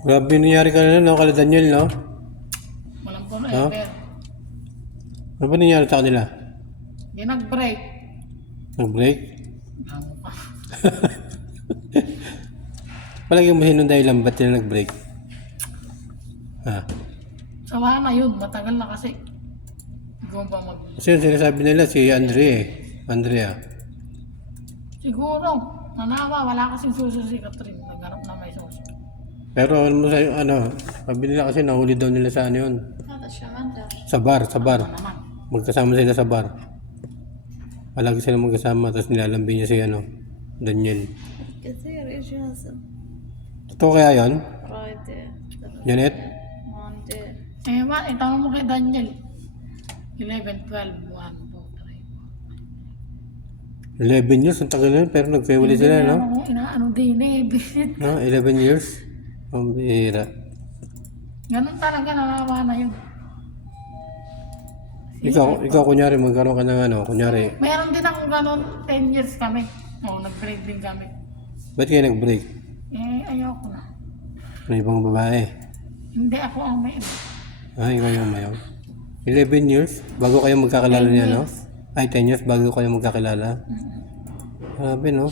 Grabe nangyari ka na, no? Kala Daniel, no? Walang Ha? forever. Ano ba nangyari sa kanila? Hindi nag-break. Nag-break? Ano pa? Palagi mo sinong dahilan ba't sila nag-break? Ha? Sawa na yun. Matagal na kasi. Ikaw ba mag... Kasi yung sinasabi nila si Andre eh. Andrea. Siguro. Nanawa. Wala kasing suso si Catherine. Naghanap na may suso. Pero ano mo sa ano, sabi nila kasi nahuli daw nila sa ano yun. هذا الشمال Sa bar, sa bar. Ano naman? Magkasama sila sa bar. Palagi sila magkasama, tapos nilalambing niya si ano, Daniel. كثير إجازة Totoo kaya yun? فرايدي Janet? ماندي Eh, itanong mo kay Daniel. 11, 12, 1, 2, 3. 11 years, ang tagal na yun, pero nagkaiwalay sila, no? Inaano din eh. Bisit. No, 11 years? Ang bihira. Ganun talaga. Nanawa na yun. Ikaw kunyari, magkaroon ka ng ano, kunyari, Meron din akong ganun. 10 years kami. Oo, nag-break din kami. ba't kayo nag-break? Eh, ayoko na. May ibang babae. Hindi ako ang may... Ikaw yung mayaw. 11 years? Bago kayo magkakilala 10 niya, no? years. Ay, 10 years bago kayo magkakilala. Grabe, no?